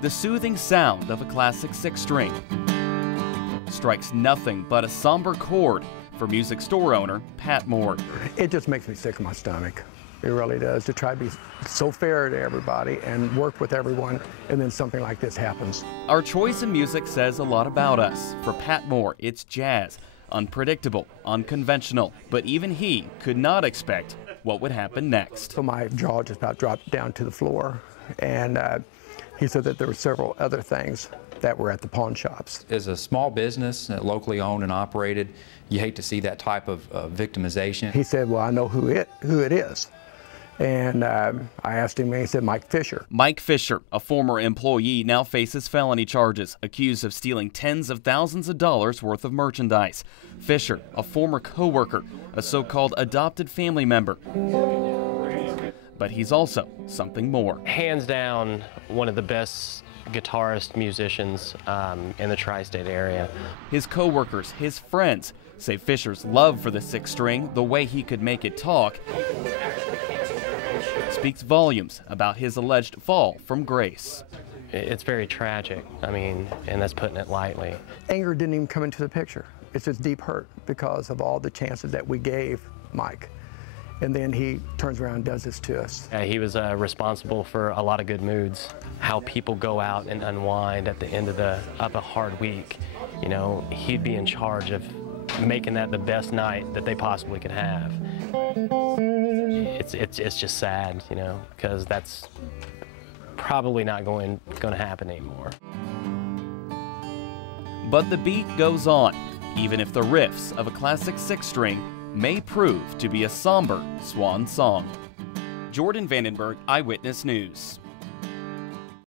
The soothing sound of a classic six-string strikes nothing but a somber chord for music store owner Pat Moore. It just makes me sick to my stomach. It really does, to try to be so fair to everybody and work with everyone, and then something like this happens. Our choice in music says a lot about us. For Pat Moore, it's jazz. Unpredictable, unconventional, but even he could not expect what would happen next. So my jaw just about dropped down to the floor, and he said that there were several other things that were at the pawn shops. As a small business, locally owned and operated, you hate to see that type of victimization. He said, well, I know who it is. And I asked him, and he said, Mike Fisher. Mike Fisher, a former employee, now faces felony charges, accused of stealing tens of thousands of dollars worth of merchandise. Fisher, a former co-worker, a so-called adopted family member. But he's also something more. Hands down, one of the best guitarist musicians in the tri-state area. His co-workers, his friends, say Fisher's love for the six-string, the way he could make it talk, speaks volumes about his alleged fall from grace. It's very tragic, I mean, and that's putting it lightly. Anger didn't even come into the picture. It's just deep hurt because of all the chances that we gave Mike. And then he turns around and does this to us. He was responsible for a lot of good moods. How people go out and unwind at the end of a hard week. You know, he'd be in charge of making that the best night that they possibly could have. It's just sad, you know, because that's probably not going to happen anymore. But the beat goes on, even if the riffs of a classic six-string may prove to be a somber swan song. Jordan Vandenberge, Eyewitness News.